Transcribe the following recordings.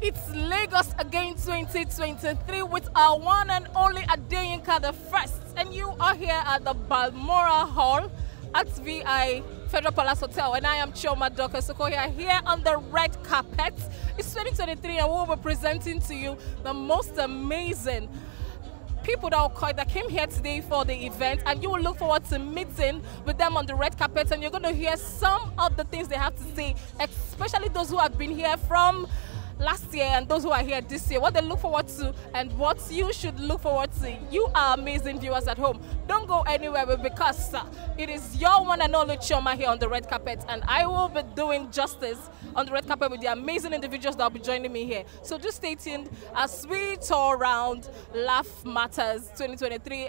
It's Lagos again 2023 with our one and only Adeyinka the First. And you are here at the Balmoral Hall at VI Federal Palace Hotel. And I am Chioma Dokosoko here on the red carpet. It's 2023 and we'll be presenting to you the most amazing people that came here today for the event, and you will look forward to meeting with them on the red carpet, and you're going to hear some of the things they have to say, especially those who have been here from last year and those who are here this year, what they look forward to and what you should look forward to. You are amazing viewers at home. Don't go anywhere because it is your one and only Chioma here on the red carpet, and I will be doing justice on the red carpet with the amazing individuals that will be joining me here. So just stay tuned as we tour around Laff Mattazz 2023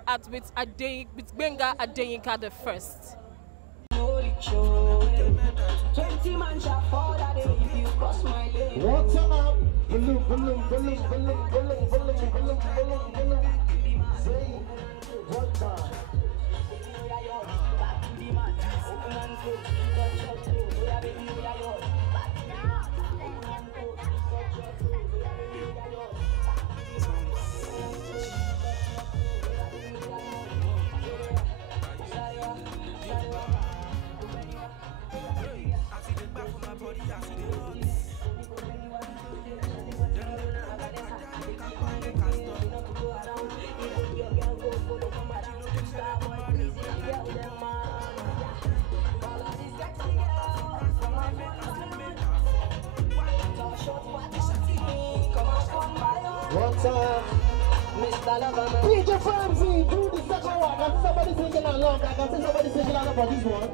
with Benga Adeyinka the First. 20 man shall fall that day if you cross my lane. What's up? Balloon, balloon, balloon, balloon, balloon, balloon, balloon, balloon, balloon. Say what time? What's up? DJ Francie, do the second one. I can see somebody singing along. I can see somebody singing along for this one.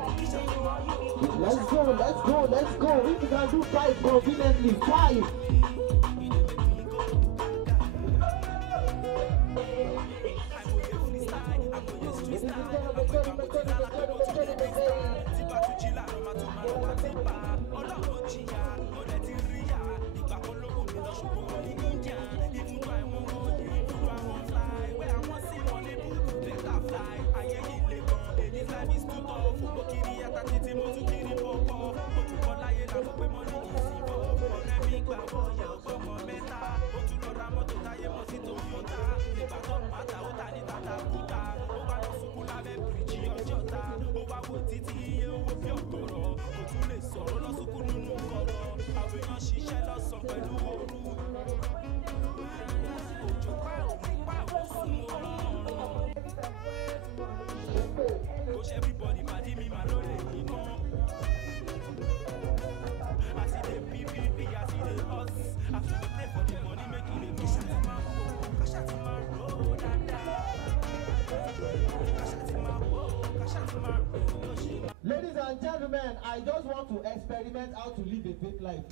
Let's go, let's go, let's go. If you can do 5 conveniently, 5. Ladies and gentlemen, I just want to experiment how to live a fake life.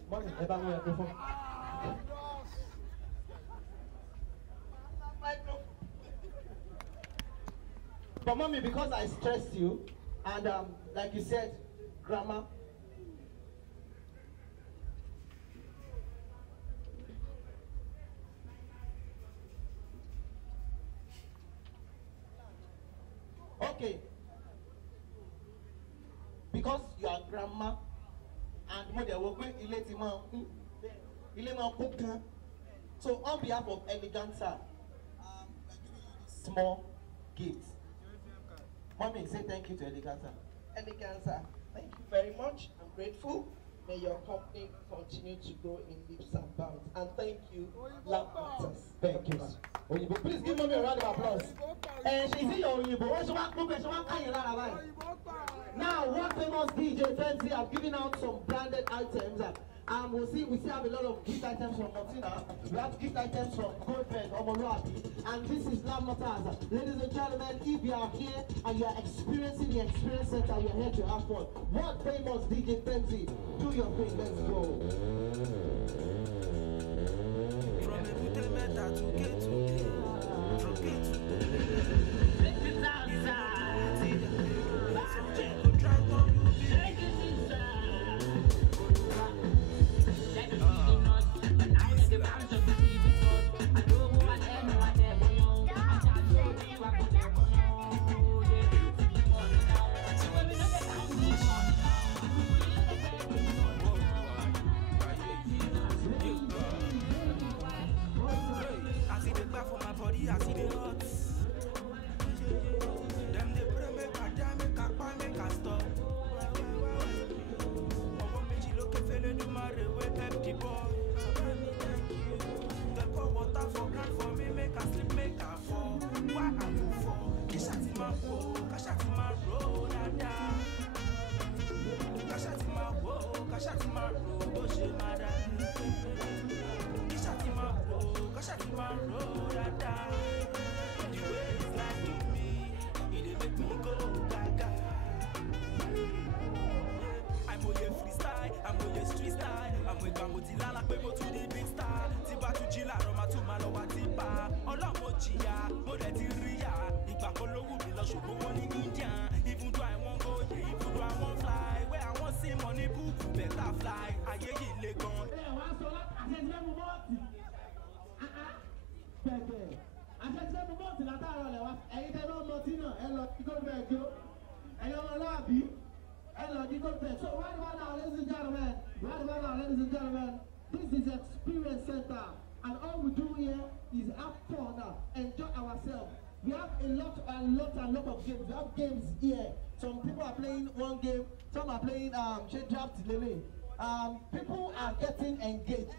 But mommy, because I stressed you, and like you said, grammar. Okay. Because you are grandma and mother will go so on behalf of Eleganza, small gifts. Mommy, say thank you to Eleganza. Eleganza, thank you very much. I'm grateful. May your company continue to grow in leaps and bounds. And thank you, Laff Mattazz. Thank you. Oyibo, please give mommy a round of applause. And she's here, Oyibo. Now, what famous DJ Fancy have given out some branded items. We still have a lot of gift items from Martina. We have gift items from Goldberg, Omoluabi. And this is Laff Mattazz. Ladies and gentlemen, if you are here and you are experiencing the experience center, you are here to have fun. What famous DJ Fancy? Do your thing, let's go. From a little matter to get to from get to Jila Roma to Malawa Tipa, Olamochia, Modetiria, Ibakologu, Milosu, Boni India, even though I won't go, even though I won't fly, where I want see money, book, better fly, I get it, Legon. So right about now, ladies and gentlemen, this is Experience Center, and all we do here is have fun, enjoy ourselves. We have a lot of games. We have games here. Some people are playing one game, some are playing draft delay. People are getting engaged.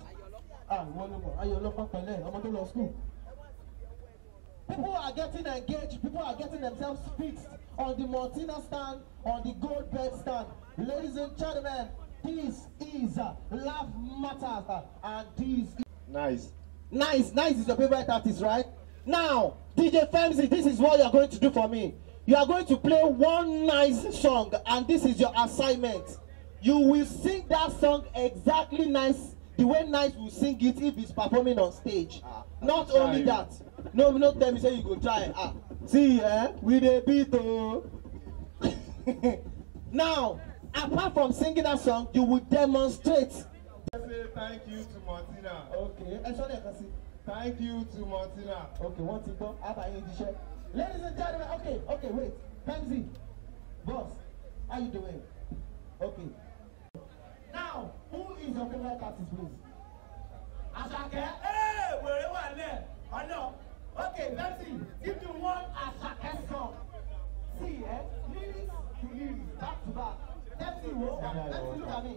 People are getting engaged, people are getting themselves fixed on the Martina stand, on the gold bed stand. Ladies and gentlemen, this is Laff Mattazz, and this is Nice. Nice is your favorite artist, right? Now, DJ Femzi, this is what you are going to do for me. You are going to play one nice song, and this is your assignment. You will sing that song exactly nice, the way Nice will sing it if he's performing on stage. Not only that. No, not tell me say you go try. See, with a beat. Now, apart from singing that song, you will demonstrate. Thank you to Martina. Okay, Thank you to Martina. okay, one thing, ladies and gentlemen, okay, wait. Femzi, boss, how you doing? Okay. Now, who is your favorite artist, please? Asake? Hey, where you are there? I know. Okay, Femzi, give me one Asake song. See, lyrics to lyrics, back to back. Femzi, look at me.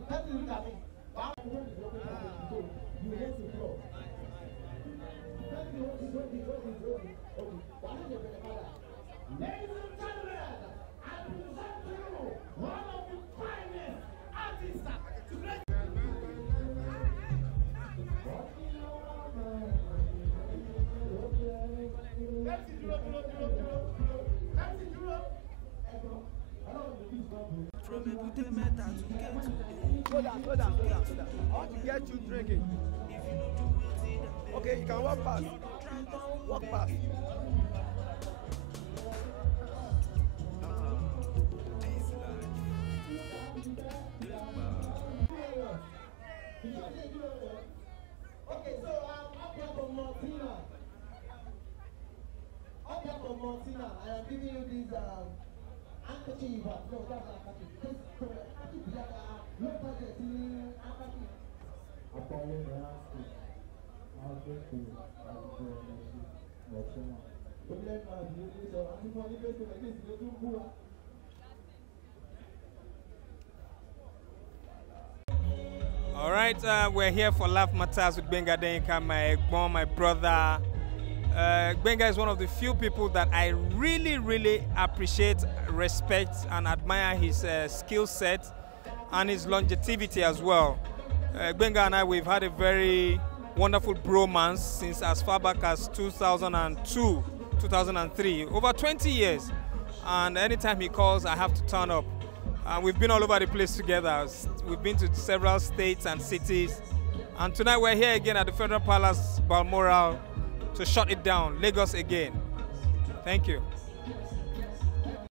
Femzi, look at me. You raise the floor. Femzi, what is okay. Ladies and gentlemen, I present to you one of the finest artists to make. From Ebute Meta to get to Slow down. I want to get you drinking. Okay, you can walk past. Walk past. Okay, so up here from Martina. Up here from Martina, I am giving you this handkerchief. No, that's not handkerchief. This handkerchief that low budget handkerchief. All right, we're here for Laff Mattazz with Gbenga Adeyinka, my brother. Gbenga is one of the few people that I really appreciate, respect, and admire his skill set and his longevity as well. Gbenga and I, we've had a very wonderful bromance since as far back as 2002, 2003, over 20 years. And anytime he calls, I have to turn up. We've been all over the place together. We've been to several states and cities. And tonight we're here again at the Federal Palace, Balmoral, to shut it down, Lagos again. Thank you.